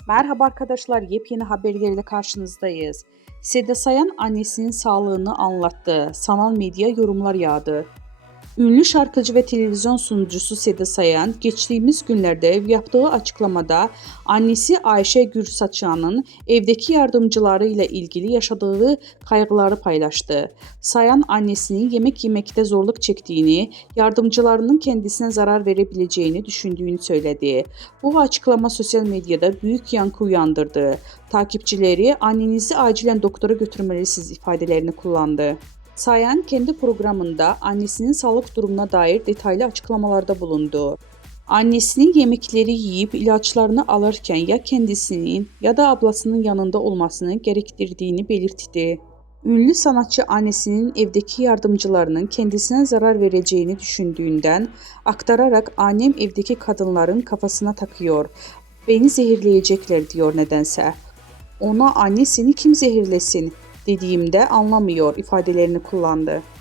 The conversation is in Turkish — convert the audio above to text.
Merhaba arkadaşlar, yepyeni haberlerle karşınızdayız. Seda Sayan annesinin sağlığını anlattı. Sanal medya yorumlar yağdı. Ünlü şarkıcı ve televizyon sunucusu Seda Sayan geçtiğimiz günlerde yaptığı açıklamada annesi Ayşe Gürsaçyan'ın evdeki yardımcıları ile ilgili yaşadığı kaygıları paylaştı. Sayan annesinin yemek yemekte zorluk çektiğini, yardımcılarının kendisine zarar verebileceğini düşündüğünü söyledi. Bu açıklama sosyal medyada büyük yankı uyandırdı. Takipçileri annenizi acilen doktora götürmelisiniz ifadelerini kullandı. Sayan kendi programında annesinin sağlık durumuna dair detaylı açıklamalarda bulundu. Annesinin yemekleri yiyip ilaçlarını alırken ya kendisinin ya da ablasının yanında olmasını gerektirdiğini belirtti. Ünlü sanatçı annesinin evdeki yardımcılarının kendisine zarar vereceğini düşündüğünden aktararak annem evdeki kadınların kafasına takıyor. Beni zehirleyecekler diyor nedense. Ona annesini kim zehirlesin dediğimde anlamıyor ifadelerini kullandı.